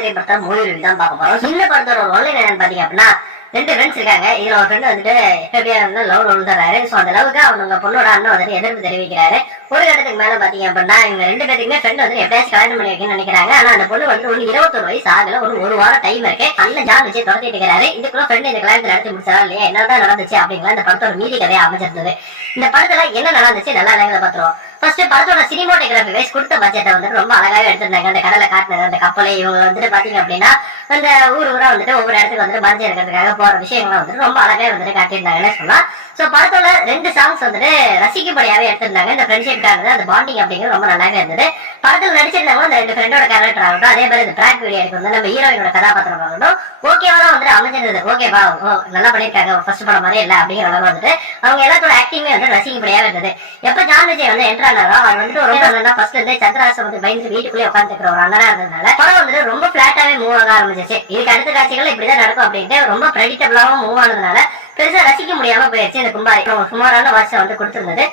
திரைப்படத்தை மூவி தான் பார்க்க போறோம். இந்த படத்தோட ஒரு ஒன்லைன் என்னன்னு பாத்தீங்க அப்படின்னா, ரெண்டு ஃப்ரெண்ட்ஸ் இருக்காங்க. இதுல ஒரு ஃப்ரெண்ட் வந்துட்டு எப்படியா வந்து லவ் விழுந்துறாரு. சோ அந்த லவ்வுக்கு அவங்க பொண்ணோட அண்ணன் வந்துட்டு எதிர்ப்பு தெரிவிக்கிறாரு. ஒரு கட்டத்துக்கு மேல பாத்தீங்க அப்படின்னா இவங்க ரெண்டு பேருக்குமே ஃப்ரெண்ட் வந்து எப்படியாச்சும் கல்யாணம் பண்ணி வைக்கணும்னு நினைக்கிறாங்க. ஆனா அந்த பொண்ணு வந்து ஒரு 21 வயசு ஆகல, ஒரு வாரம் டைம் இருக்கு. நல்ல ஜாப் வச்சு துரத்திட்டு இருக்கிறாரு. இதுக்குள்ள ஃப்ரெண்ட் இந்த கல்யாணத்தை நடத்தி முடிச்சாரா இல்லையா, என்னதான் நடந்துச்சு அப்படிங்கிற இந்த படத்தோட மீதி கதையை அமைஞ்சிருந்தது. இந்த படத்துல என்ன நடந்துச்சு நல்லா நேரங்களை பாத்துருவோம். ஃபர்ஸ்ட் படத்தோட சினிமாட்டோகிராஃபி வைஸ் கொடுத்த பட்ஜெட்டை வந்து ரொம்ப அழகாவே எடுத்திருந்தாங்க. அந்த கடலை காட்டினது, அந்த கப்பலை, இவங்க வந்துட்டு பாத்தீங்க அப்படின்னா அந்த ஊரா வந்துட்டு ஒவ்வொரு இடத்துக்கு வந்துட்டு மறைஞ்சு இருக்கிறதுக்காக போற விஷயங்கள்லாம் வந்துட்டு ரொம்ப அழகாவே வந்துட்டு காட்டியிருந்தாங்கன்னு சொல்லலாம். சோ படத்தோட 2 சாங்ஸ் வந்துட்டு ரசிக்கும்படியாவே எடுத்திருந்தாங்க. இந்த ஃப்ரெண்ட்ஷிப்கானது அந்த பாண்டிங் அப்படிங்கிறது ரொம்ப நல்லாவே இருந்தது. படத்தில் நடிச்சிருந்தாங்க அந்த 2 ஃப்ரெண்டோட கேரக்டர் ஆகட்டும், அதே மாதிரி இந்த ட்ராக் வீடியோ எடுத்து வந்து நம்ம ஹீரோயினோட கதாபாத்திரம் ஆகட்டும் ஓகேவா தான் வந்துட்டு அமைஞ்சிருந்தது. ஓகேவா நல்லா பண்ணியிருக்காங்க, ஃபர்ஸ்ட் படம் மாதிரி இல்லை அப்படிங்கிற அளவு வந்துட்டு அவங்க எல்லாத்தோட ஆக்டிங்குமே வந்து ரசிக்கும்படியாவே இருந்தது. எப்ப ஜான் விஜய் வந்து என்ட்ரு ஆனாரோ அவர் வந்துட்டு ரொம்ப நல்லா ஃபர்ஸ்ட் வந்து சந்திராசம் வந்து பயந்து வீட்டுக்குள்ளே உட்காந்துருக்கிற ஒரு அண்ணனா இருந்ததுனால படம் வந்துட்டு ரொம்ப பிளாட்டாவே மூவ் ஆக ஆரம்பிச்சிச்சு. இதுக்கு அடுத்த காட்சிகள் இப்படிதான் நடக்கும் அப்படின்ட்டு ரொம்ப ப்ரெடிக்டபிளாவும் மூவ் ஆனதுனால பெருசா ரசிக்க முடியாம போயிடுச்சு. இந்த கும்பாரி சுமாரான வருஷம் வந்து கொடுத்திருந்தது.